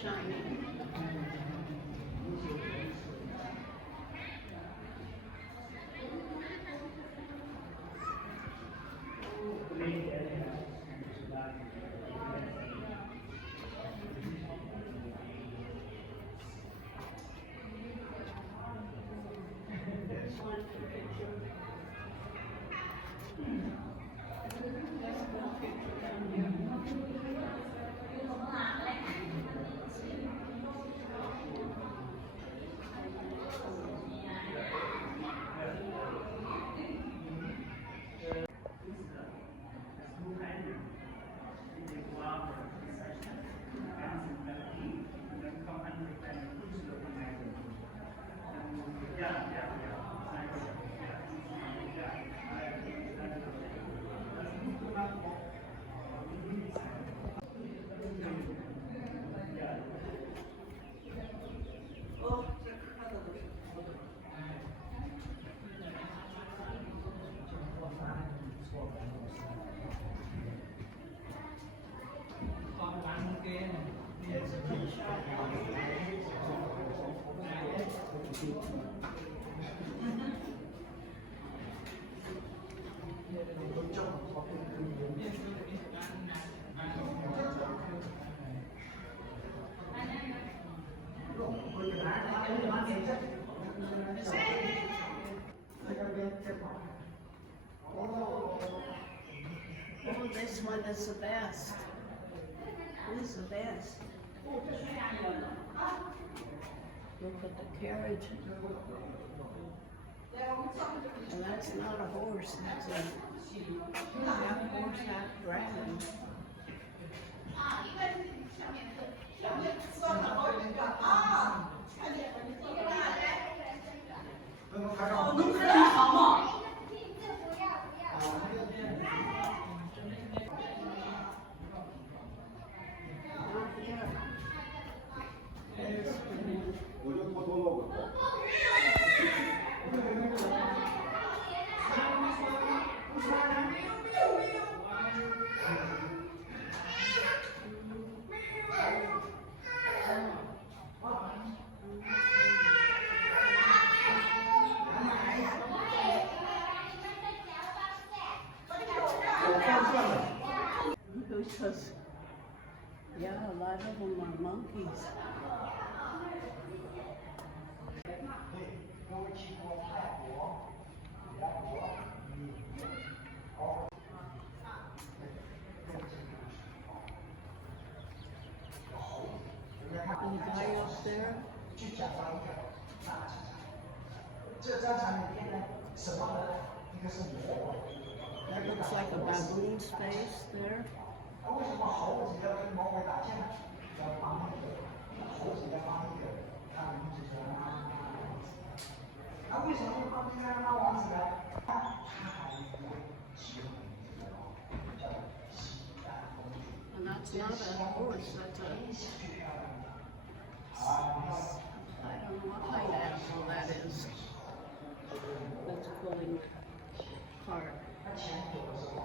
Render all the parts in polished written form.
shiny. Oh, this one is the best. This is the best. Look at the carriage. And that's not a horse, that's a half horse, half dragon. Because, yeah, a lot of them are monkeys. And the guy up there, that looks like a baboon's face there. 为什么猴子要跟魔鬼打架？要帮那个猴子要帮那个他名字叫为什么会帮这个让他王子呢？他还不会喜欢这个叫西安公主。And that's not a horse, that's a... I don't know what kind of animal that is. That's pulling cart. 他前头的时候。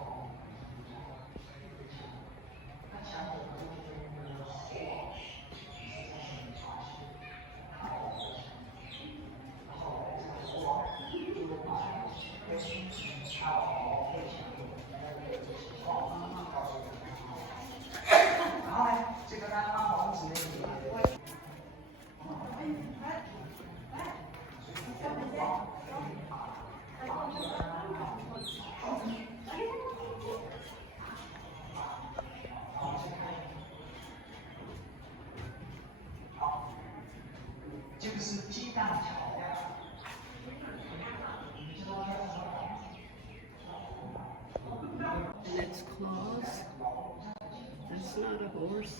就是鸡蛋炒呀，你知道它是什么？ And its claws. That's not a horse.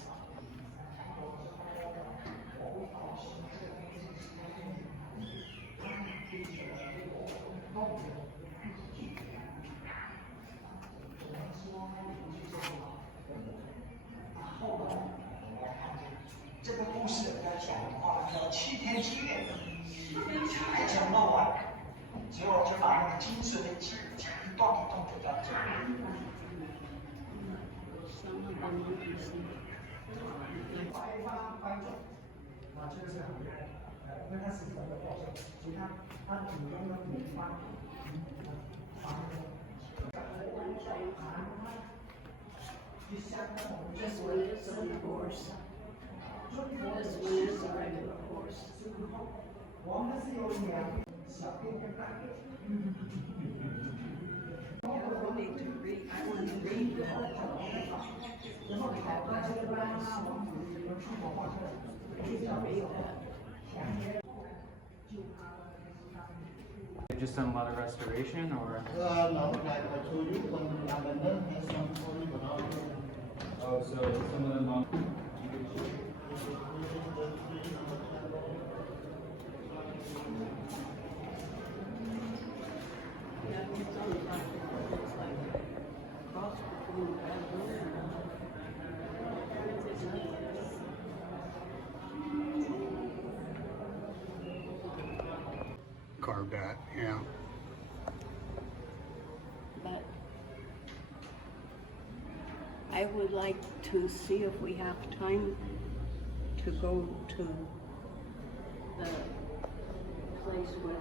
This one is on the horse. This one is a regular horse. We need to read. I want to read the whole we have to have a nice read that. Just done a lot of restoration, or? No, like I told you, when Lavender has some story about it. Oh, so some of them on. Yeah, it's on the back. It's like a cross between the baboon and Carved at, yeah. but I would like to see if we have time to go to the place where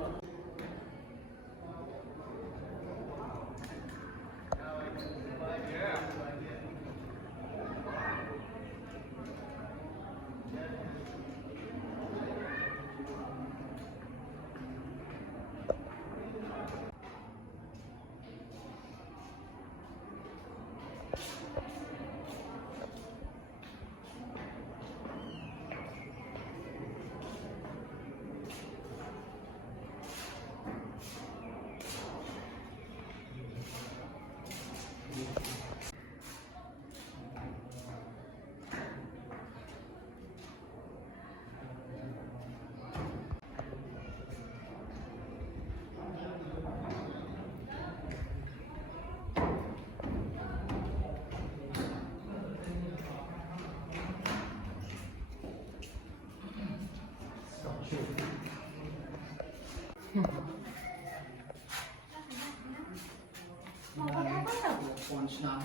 One shot.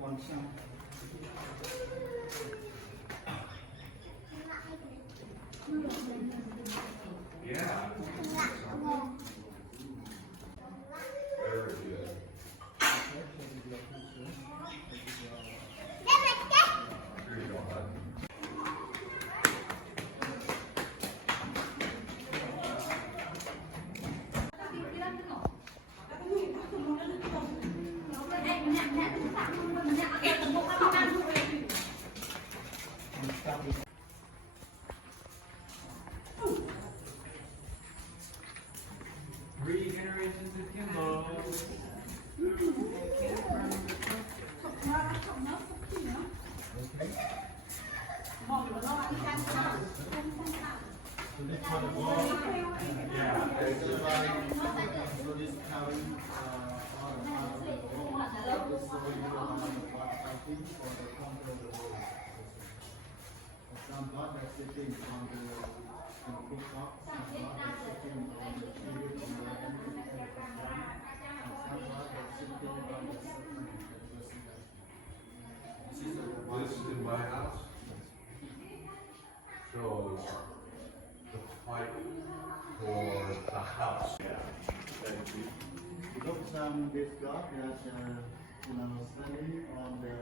One shot. Yeah. Very good. Here you go, bud. Three generations of Kimbo. Yeah. So this carry all the part of the boat. This is the way you go on the part fighting for the control of the boat. Some part are sitting on the cooktop, some part are sitting on the table on the right hand side, and some part are sitting on the second This is in my house. So the fight for the house. Yeah. Thank you. Look, some this dog has, standing on the